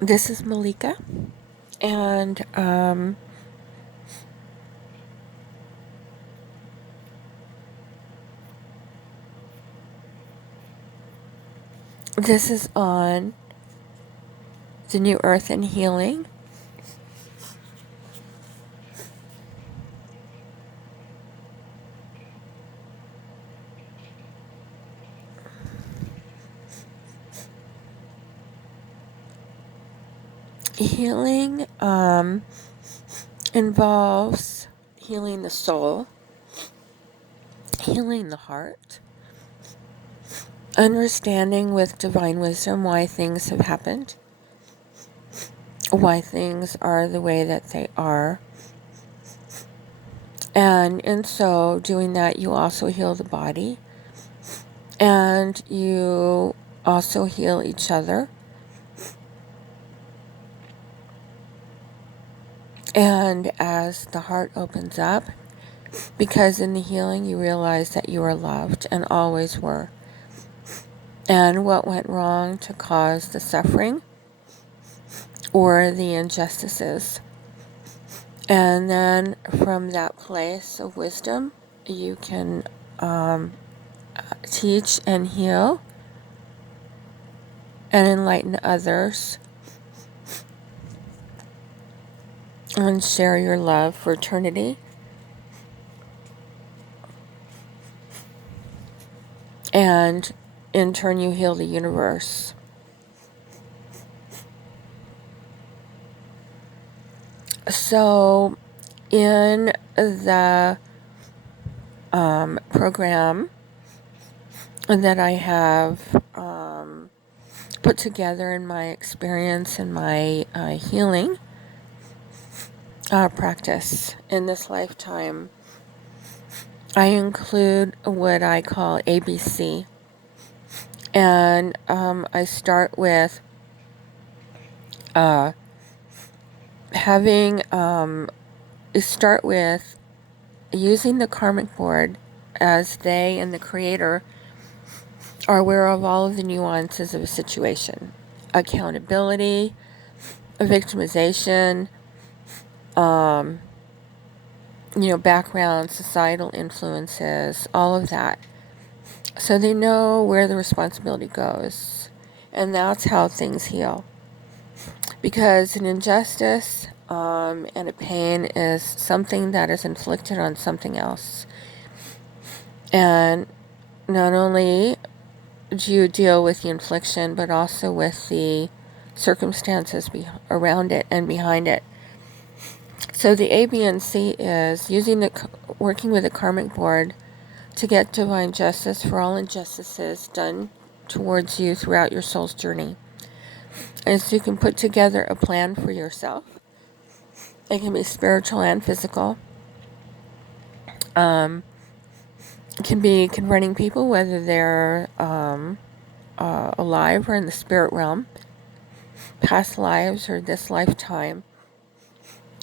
This is Malika, and this is on the New Earth and Healing. Healing involves healing the soul, healing the heart, understanding with divine wisdom why things have happened, why things are the way that they are. And in so doing that, you also heal the body, and you also heal each other. And as the heart opens up, because in the healing you realize that you are loved and always were, and what went wrong to cause the suffering or the injustices. And then from that place of wisdom, you can teach and heal and enlighten others and share your love for eternity. And in turn, you heal the universe. So in the program that I have put together in my experience and my healing practice in this lifetime, I include what I call ABC. And I start with using the karmic board, as they and the creator are aware of all of the nuances of a situation. Accountability, victimization, background, societal influences, all of that. So they know where the responsibility goes. And that's how things heal. Because an injustice and a pain is something that is inflicted on something else. And not only do you deal with the infliction, but also with the circumstances around it and behind it. So the A, B, and C is working with the karmic board to get divine justice for all injustices done towards you throughout your soul's journey. And so you can put together a plan for yourself. It can be spiritual and physical. It can be confronting people, whether they're alive or in the spirit realm, past lives or this lifetime.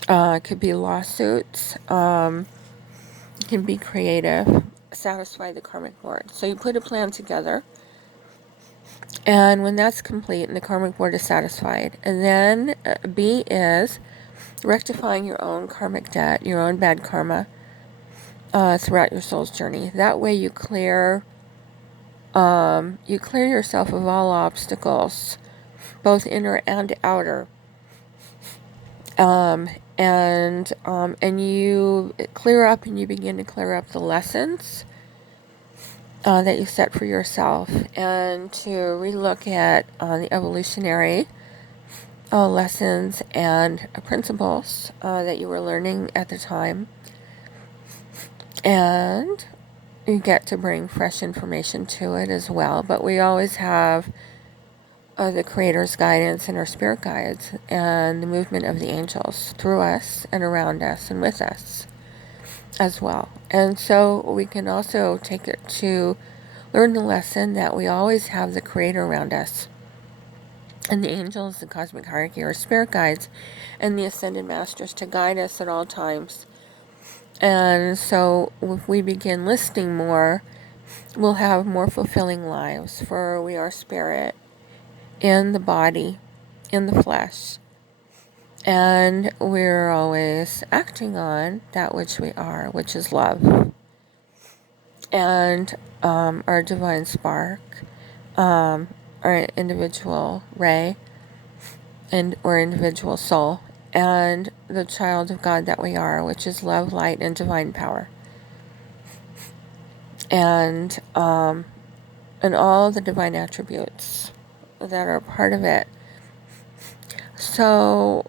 It could be lawsuits. It can be creative. Satisfy the karmic board. So you put a plan together. And when that's complete and the karmic board is satisfied, and then B is rectifying your own karmic debt, your own bad karma throughout your soul's journey. That way you clear yourself of all obstacles, both inner and outer. And you clear up, and you begin to clear up the lessons that you set for yourself, and to relook at the evolutionary lessons and principles that you were learning at the time. And you get to bring fresh information to it as well. But we always have the Creator's guidance and our spirit guides and the movement of the angels through us and around us and with us as well. And so we can also take it to learn the lesson that we always have the Creator around us, and the angels, the cosmic hierarchy, our spirit guides, and the ascended masters to guide us at all times. And so if we begin listening more, we'll have more fulfilling lives, for we are spirit in the body, in the flesh. And we're always acting on that which we are, which is love. And our divine spark, our individual ray, and or individual soul, and the child of God that we are, which is love, light, and divine power. And all the divine attributes that are part of it. So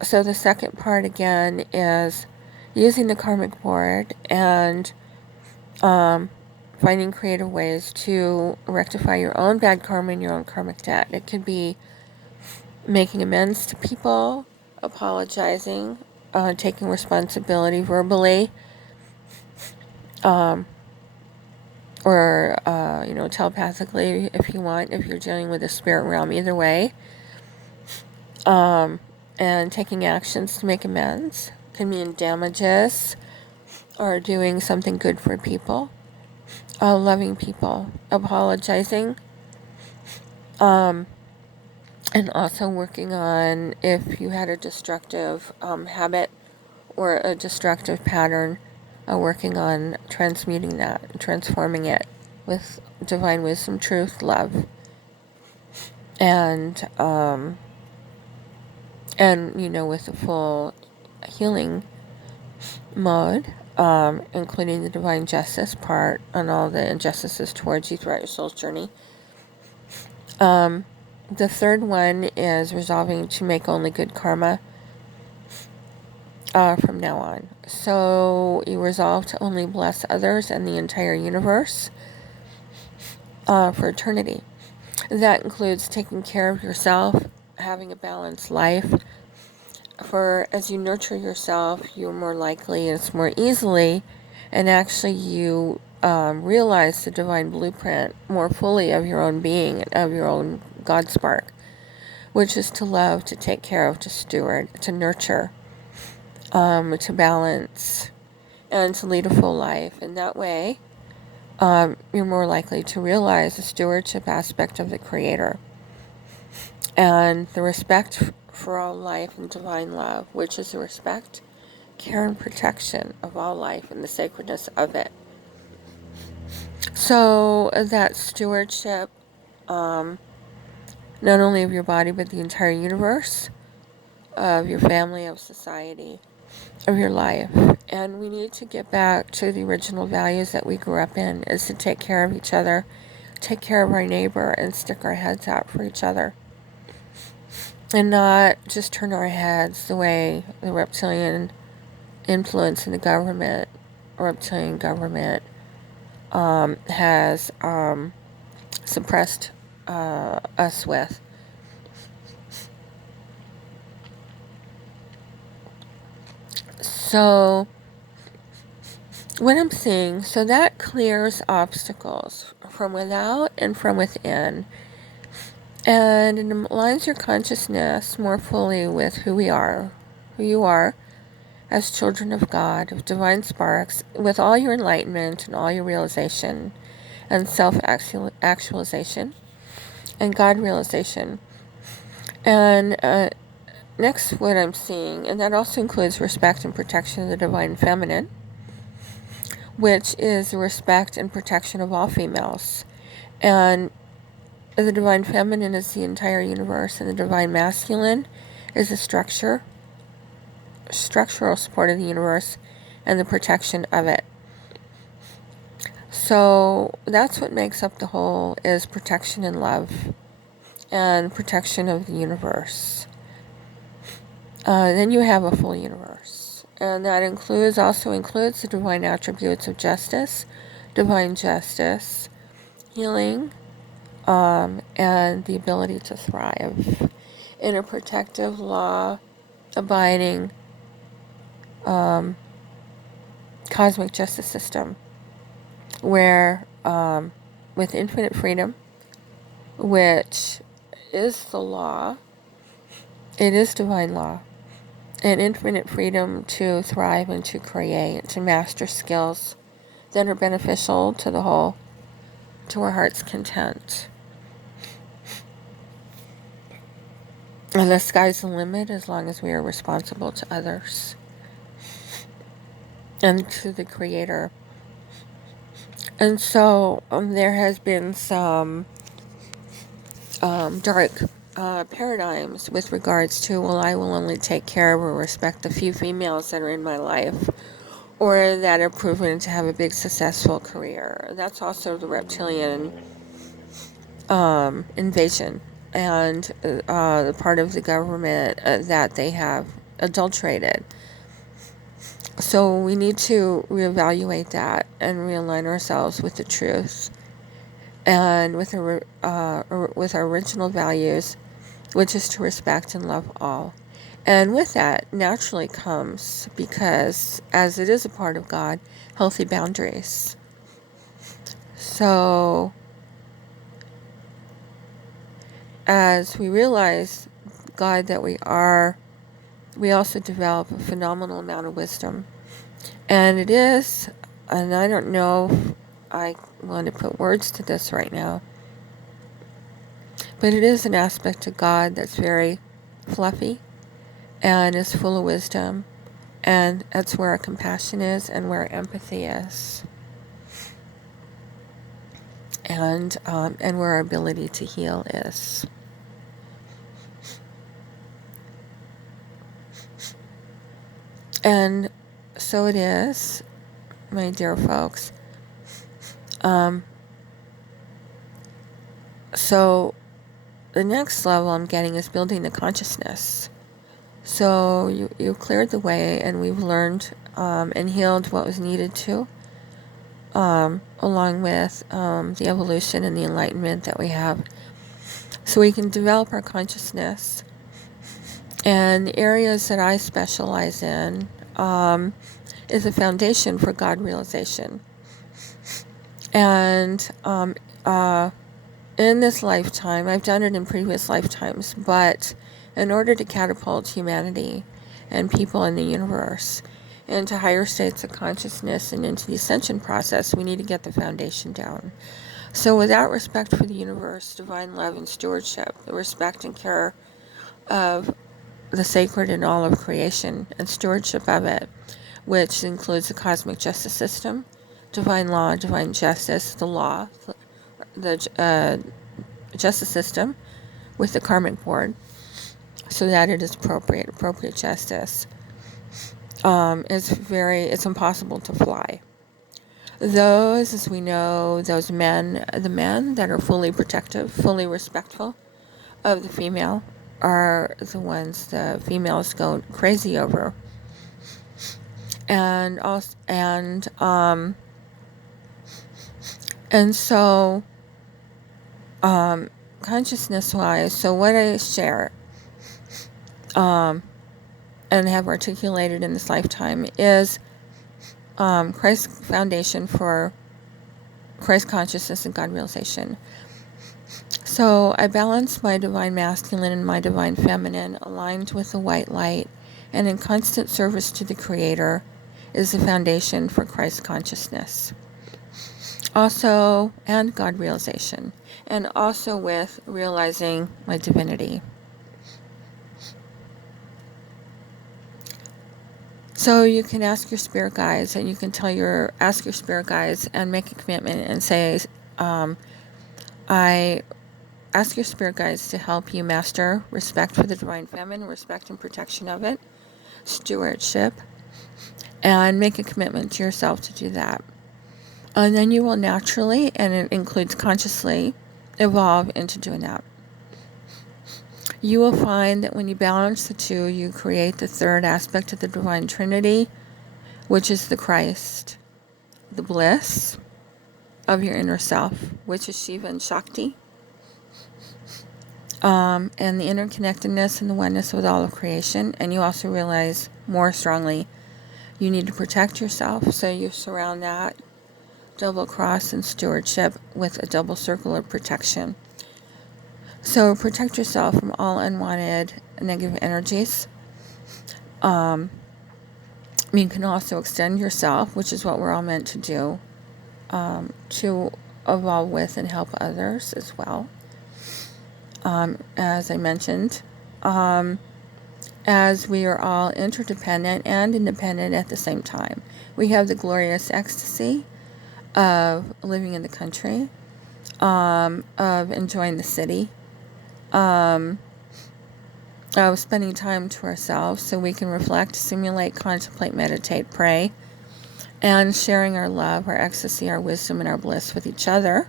the second part again is using the karmic board and finding creative ways to rectify your own bad karma and your own karmic debt. It could be making amends to people, apologizing, taking responsibility verbally, or telepathically if you want, if you're dealing with the spirit realm. Either way, and taking actions to make amends. Can mean damages or doing something good for people, loving people, apologizing, and also working on if you had a destructive habit or a destructive pattern, working on transmuting that, transforming it with divine wisdom, truth, love, and with the full healing mode, including the divine justice part on all the injustices towards you throughout your soul's journey. The third one is resolving to make only good karma from now on. So you resolve to only bless others and the entire universe for eternity. That includes taking care of yourself, having a balanced life. For as you nurture yourself, you're more likely, it's more easily, and actually you realize the divine blueprint more fully of your own being, of your own God spark, which is to love, to take care of, to steward, to nurture, to balance, and to lead a full life. In that way, you're more likely to realize the stewardship aspect of the Creator and the respect for all life and divine love, which is the respect, care, and protection of all life and the sacredness of it. So that stewardship, not only of your body, but the entire universe, of your family, of society, of your life. And we need to get back to the original values that we grew up in, is to take care of each other, take care of our neighbor, and stick our heads out for each other. And not just turn our heads the way the reptilian influence in the government, reptilian government, has suppressed us with. So what I'm seeing, so that clears obstacles from without and from within, and it aligns your consciousness more fully with who we are, who you are, as children of God, of divine sparks, with all your enlightenment and all your realization and self-actualization and God realization. And next, what I'm seeing, and that also includes respect and protection of the divine feminine, which is the respect and protection of all females. And the divine feminine is the entire universe, and the divine masculine is the structural support of the universe and the protection of it. So that's what makes up the whole, is protection and love and protection of the universe. Then you have a full universe, and that also includes the divine attributes of justice, divine justice, healing, and the ability to thrive in a protective, law-abiding, cosmic justice system, where with infinite freedom, which is the law, it is divine law, and infinite freedom to thrive and to create, to master skills that are beneficial to the whole, to our heart's content. And the sky's the limit as long as we are responsible to others and to the Creator. And so there has been some dark paradigms with regards to, well, I will only take care of or respect the few females that are in my life or that are proven to have a big successful career. That's also the reptilian invasion and the part of the government that they have adulterated. So we need to reevaluate that and realign ourselves with the truth and with our original values, which is to respect and love all. And with that naturally comes, because as it is a part of God, healthy boundaries. So as we realize, God, that we are, we also develop a phenomenal amount of wisdom. And it is, and I don't know if I want to put words to this right now, but it is an aspect of God that's very fluffy and is full of wisdom. And that's where our compassion is and where our empathy is. And where our ability to heal is. And so it is, my dear folks. So the next level I'm getting is building the consciousness. So you cleared the way, and we've learned and healed what was needed to, along with the evolution and the enlightenment that we have. So we can develop our consciousness. And the areas that I specialize in is a foundation for God realization. And in this lifetime, I've done it in previous lifetimes, but in order to catapult humanity and people in the universe into higher states of consciousness and into the ascension process, we need to get the foundation down. So without respect for the universe, divine love and stewardship, the respect and care of the sacred in all of creation and stewardship of it, which includes the cosmic justice system, divine law, divine justice, the law, the justice system with the karmic board, so that it is appropriate justice, it's impossible to fly. Those, as we know, the men that are fully protective, fully respectful of the female, are the ones the females go crazy over. And also, and so, consciousness-wise, so what I share, and have articulated in this lifetime is Christ's foundation for Christ consciousness and God realization. So I balance my divine masculine and my divine feminine, aligned with the white light, and in constant service to the Creator is the foundation for Christ consciousness. Also, and God realization, and also with realizing my divinity. So you can ask your spirit guides, and you can ask your spirit guides and make a commitment and say, I ask your spirit guides to help you master respect for the divine feminine, respect and protection of it, stewardship, and make a commitment to yourself to do that. And then you will naturally, and it includes consciously, evolve into doing that. You will find that when you balance the two, you create the third aspect of the Divine Trinity, which is the Christ, the bliss of your inner self, which is Shiva and Shakti, and the interconnectedness and the oneness with all of creation. And you also realize more strongly you need to protect yourself, so you surround that double cross and stewardship with a double circle of protection. So protect yourself from all unwanted negative energies. You can also extend yourself, which is what we're all meant to do, to evolve with and help others as well. As I mentioned, as we are all interdependent and independent at the same time. We have the glorious ecstasy of living in the country, of enjoying the city, of spending time to ourselves so we can reflect, simulate, contemplate, meditate, pray, and sharing our love, our ecstasy, our wisdom, and our bliss with each other.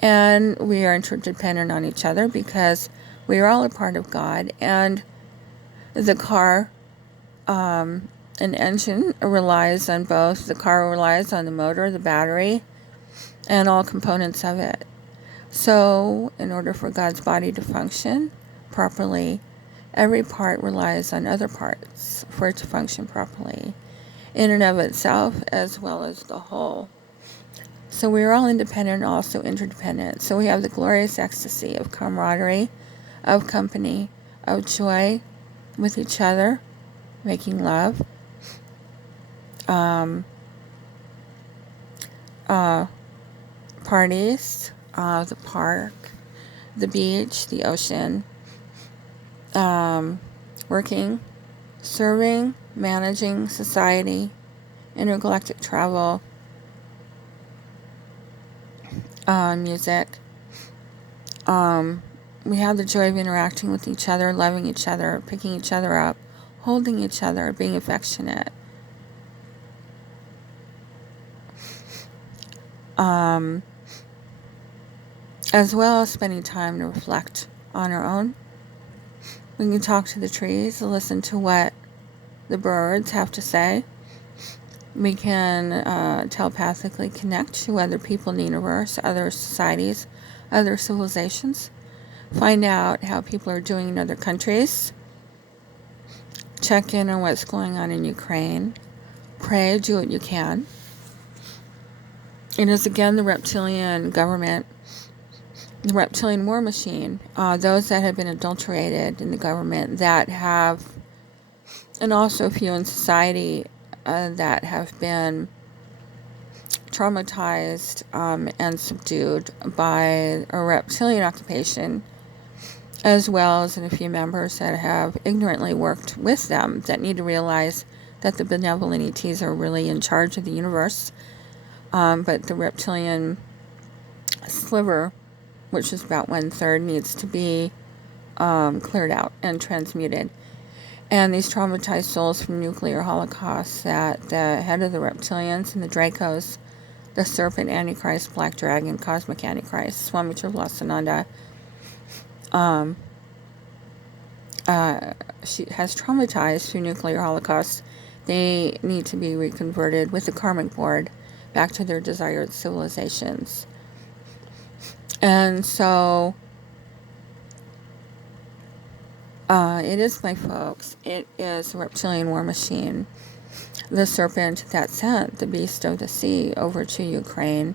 And we are interdependent on each other because we are all a part of God. And the car, an engine relies on both. The car relies on the motor, the battery, and all components of it. So, in order for God's body to function properly, every part relies on other parts for it to function properly, in and of itself as well as the whole. So we are all independent, also interdependent. So we have the glorious ecstasy of camaraderie, of company, of joy with each other, making love, parties, the park, the beach, the ocean, working, serving, managing society, intergalactic travel, music. We have the joy of interacting with each other, loving each other, picking each other up, holding each other, being affectionate. As well as spending time to reflect on our own. We can talk to the trees, listen to what the birds have to say. We can telepathically connect to other people in the universe, other societies, other civilizations. Find out how people are doing in other countries. Check in on what's going on in Ukraine. Pray, do what you can. It is again the reptilian government, the reptilian war machine, those that have been adulterated in the government that have, and also a few in society that have been traumatized and subdued by a reptilian occupation, as well as in a few members that have ignorantly worked with them that need to realize that the benevolent ETs are really in charge of the universe. But the reptilian sliver, which is about 1/3, needs to be cleared out and transmuted. And these traumatized souls from nuclear holocausts, that the head of the reptilians and the Dracos, the serpent, Antichrist, Black Dragon, Cosmic Antichrist, Swami Trivasananda, she has traumatized through nuclear holocausts. They need to be reconverted with the karmic board back to their desired civilizations. And so it is, my folks, it is a reptilian war machine. The serpent that sent the beast of the sea over to Ukraine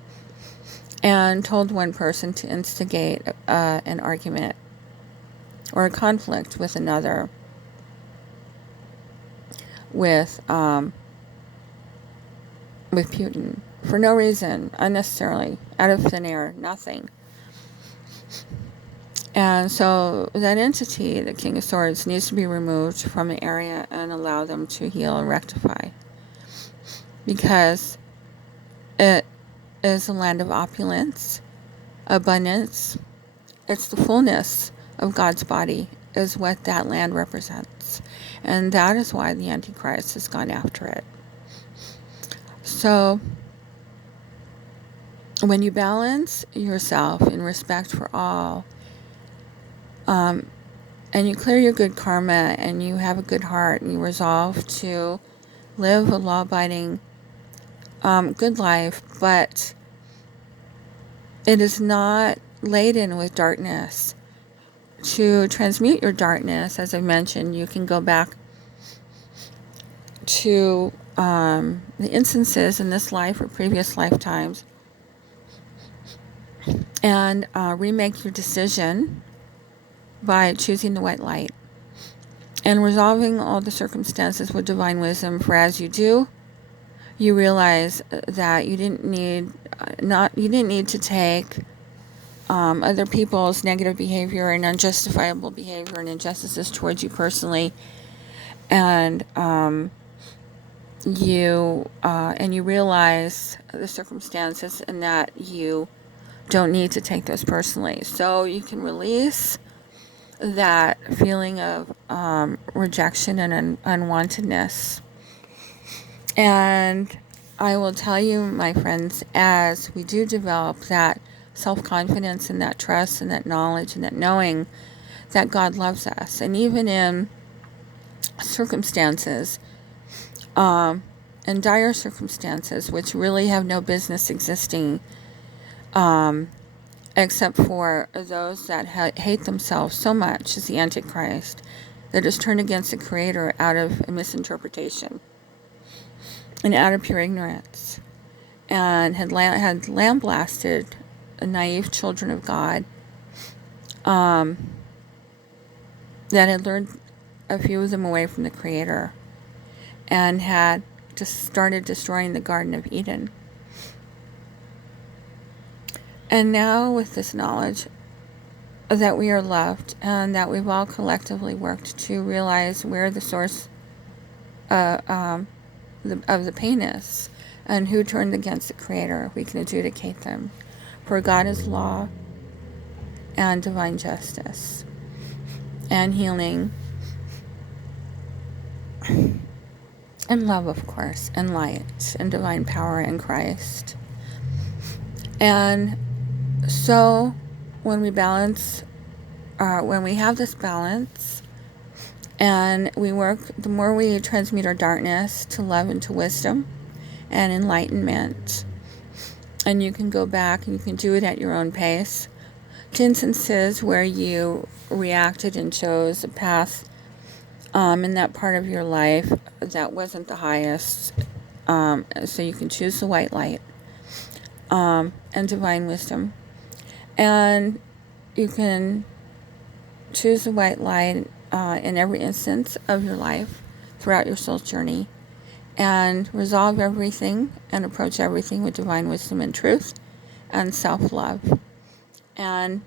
and told one person to instigate an argument or a conflict with another with Putin for no reason, unnecessarily, out of thin air, nothing. And so that entity, the King of Swords, needs to be removed from the area and allow them to heal and rectify. Because it is a land of opulence, abundance. It's the fullness of God's body is what that land represents. And that is why the Antichrist has gone after it. So when you balance yourself in respect for all, and you clear your good karma, and you have a good heart, and you resolve to live a law-abiding, good life, but it is not laden with darkness. To transmute your darkness, as I mentioned, you can go back to the instances in this life or previous lifetimes and remake your decision by choosing the white light and resolving all the circumstances with divine wisdom. For as you do, you realize that you didn't need to take other people's negative behavior and unjustifiable behavior and injustices towards you personally, and you realize the circumstances and that you don't need to take those personally. So you can release that feeling of rejection and unwantedness. And I will tell you, my friends, as we do develop that self-confidence and that trust and that knowledge and that knowing that God loves us, and even in circumstances, in dire circumstances, which really have no business existing, except for those that hate themselves so much as the Antichrist, that is turned against the Creator out of a misinterpretation and out of pure ignorance, and had lambasted naive children of God, that had lured a few of them away from the Creator, and had just started destroying the Garden of Eden. And now, with this knowledge that we are loved and that we've all collectively worked to realize where the source of the pain is and who turned against the Creator, we can adjudicate them. For God is law and divine justice and healing and love, of course, and light and divine power in Christ. And so when we balance, when we have this balance and we work, the more we transmute our darkness to love and to wisdom and enlightenment. And you can go back and you can do it at your own pace to instances where you reacted and chose a path in that part of your life that wasn't the highest. So you can choose the white light and divine wisdom. And you can choose the white light in every instance of your life throughout your soul's journey, and resolve everything and approach everything with divine wisdom and truth and self-love, and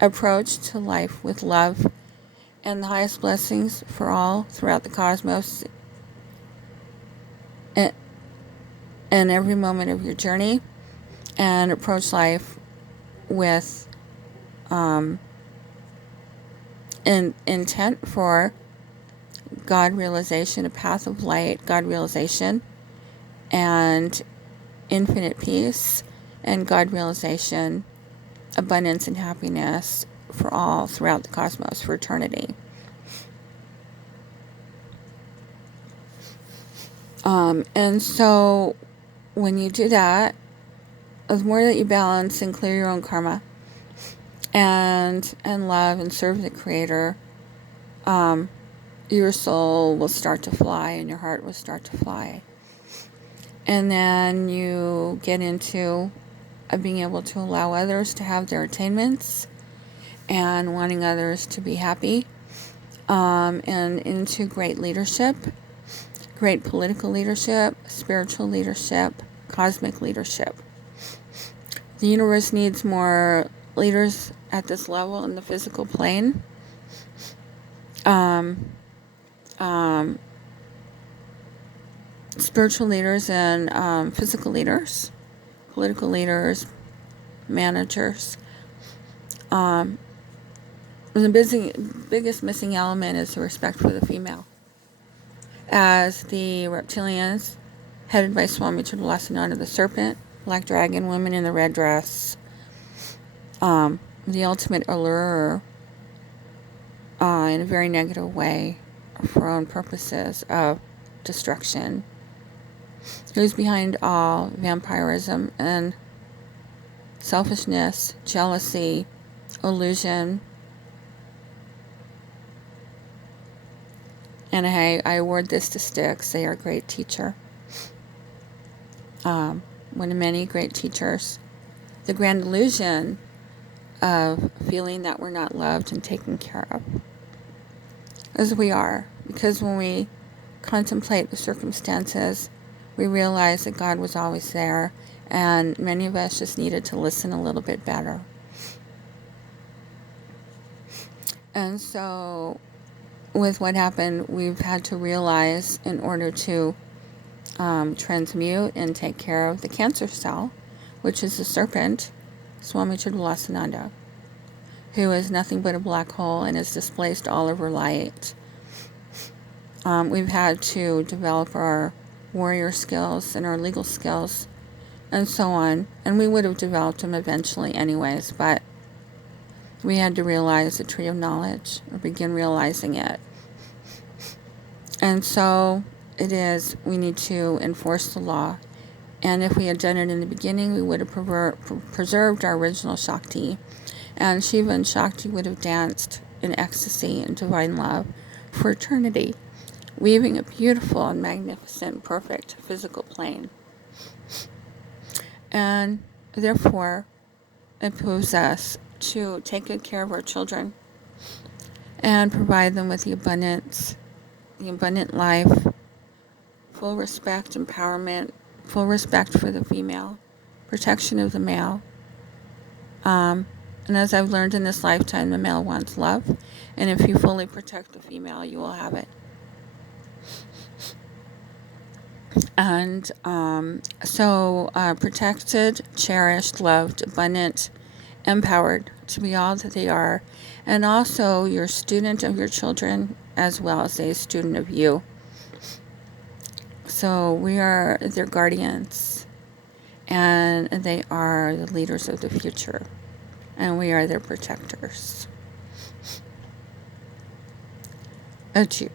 approach to life with love and the highest blessings for all throughout the cosmos in every moment of your journey, and approach life with intent for God realization, a path of light, God realization, and infinite peace, and God realization, abundance and happiness for all throughout the cosmos for eternity. And so when you do that, the more that you balance and clear your own karma and love and serve the Creator, your soul will start to fly and your heart will start to fly. And then you get into being able to allow others to have their attainments and wanting others to be happy, and into great leadership, great political leadership, spiritual leadership, cosmic leadership. The universe needs more leaders at this level in the physical plane. Spiritual leaders and physical leaders, political leaders, managers. The biggest missing element is the respect for the female. As the reptilians, headed by Swami Tridalasana, the serpent, black dragon, women in the red dress, the ultimate allure in a very negative way for own purposes of destruction. Who's behind all vampirism and selfishness, jealousy, illusion. And I award this to Styx. They are a great teacher. One of many great teachers. The grand illusion of feeling that we're not loved and taken care of. As we are. Because when we contemplate the circumstances, we realize that God was always there And many of us just needed to listen a little bit better. And so with what happened, we've had to realize in order to transmute and take care of the cancer cell, which is the serpent, Swami Chidilasananda, who is nothing but a black hole and has displaced all of her light. We've had to develop our warrior skills and our legal skills and so on. And we would have developed them eventually anyways, but we had to realize the tree of knowledge, or begin realizing it. And so it is, we need to enforce the law. And if we had done it in the beginning, we would have preserved our original Shakti. And Shiva and Shakti would have danced in ecstasy and divine love for eternity, weaving a beautiful and magnificent, perfect physical plane. And therefore, it behooves us to take good care of our children and provide them with the abundant life, full respect, empowerment, full respect for the female, protection of the male. And as I've learned in this lifetime, the male wants love, and if you fully protect the female, you will have it. And so protected, cherished, loved, abundant, empowered to be all that they are, and also you're a student of your children as well as a student of you. So we are their guardians, and they are the leaders of the future, and we are their protectors. Adieu.